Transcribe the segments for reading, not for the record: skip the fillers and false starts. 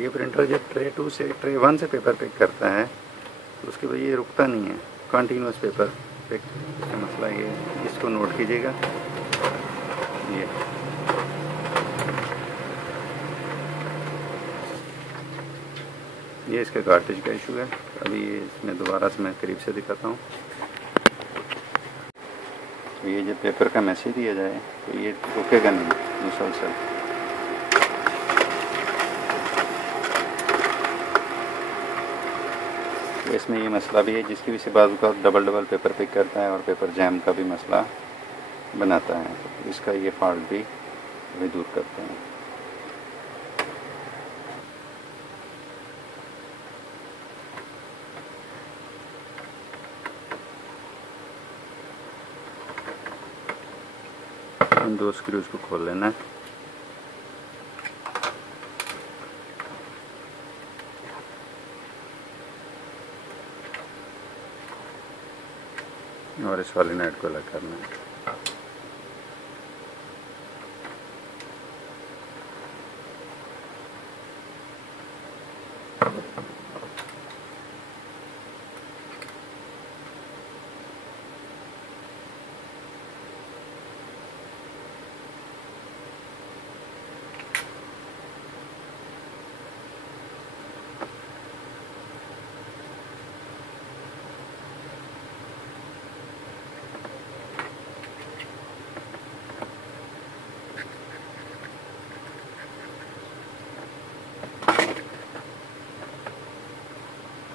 ये प्रिंटर जब ट्रे 1 से पेपर पिक करता है तो उसके बाद ये रुकता नहीं है, कंटिन्यूस पेपर पिक का मसला ये, इसको नोट कीजिएगा। ये इसके कार्ट्रिज का इशू है। अभी इसमें दोबारा से मैं करीब से दिखाता हूँ। तो ये जब पेपर का मैसेज दिया जाए तो ये रुकेगा नहीं मुसलसल। तो इसमें ये मसला भी है जिसकी वजह से बाजू का डबल पेपर पिक करता है और पेपर जैम का भी मसला बनाता है। तो इसका ये फॉल्ट भी दूर करते हैं। इन 2 स्क्रूज को खोल लेना है। और इस वाली नेट को अलग करना है।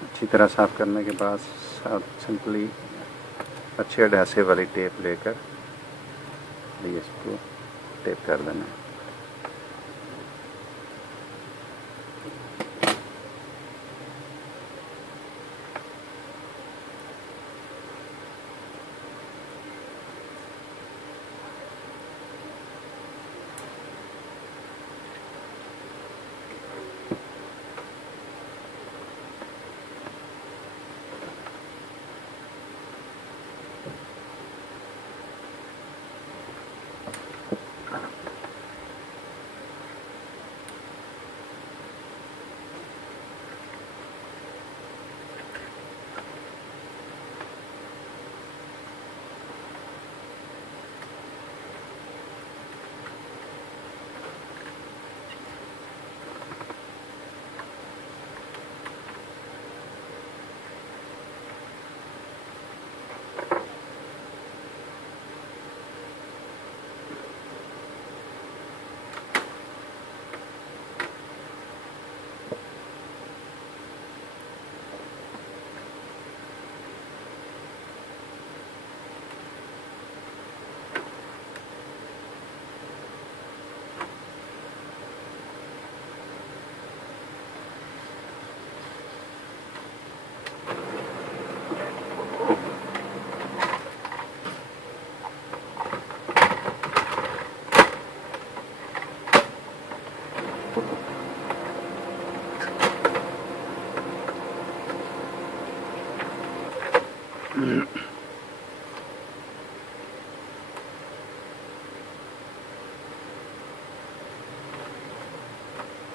अच्छी तरह साफ़ करने के बाद सिंपली अच्छे एडहेसिव वाली टेप लेकर इसको टेप कर देना है।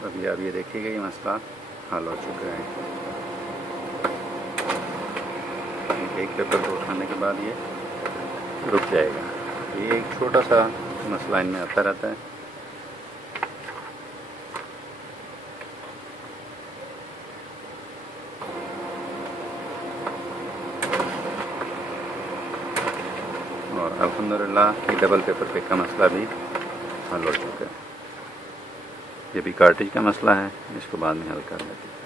अभी आप ये देखिएगा ये मसला हल हो चुका है। एक पेपर को उठाने के बाद ये रुक जाएगा। ये एक छोटा सा मसला इनमें आता रहता है। और अल्हम्दुलिल्लाह ये डबल पेपर पिक का मसला भी हल हो चुका है। ये भी कार्ट्रिज का मसला है, इसको बाद में हल कर लेते हैं।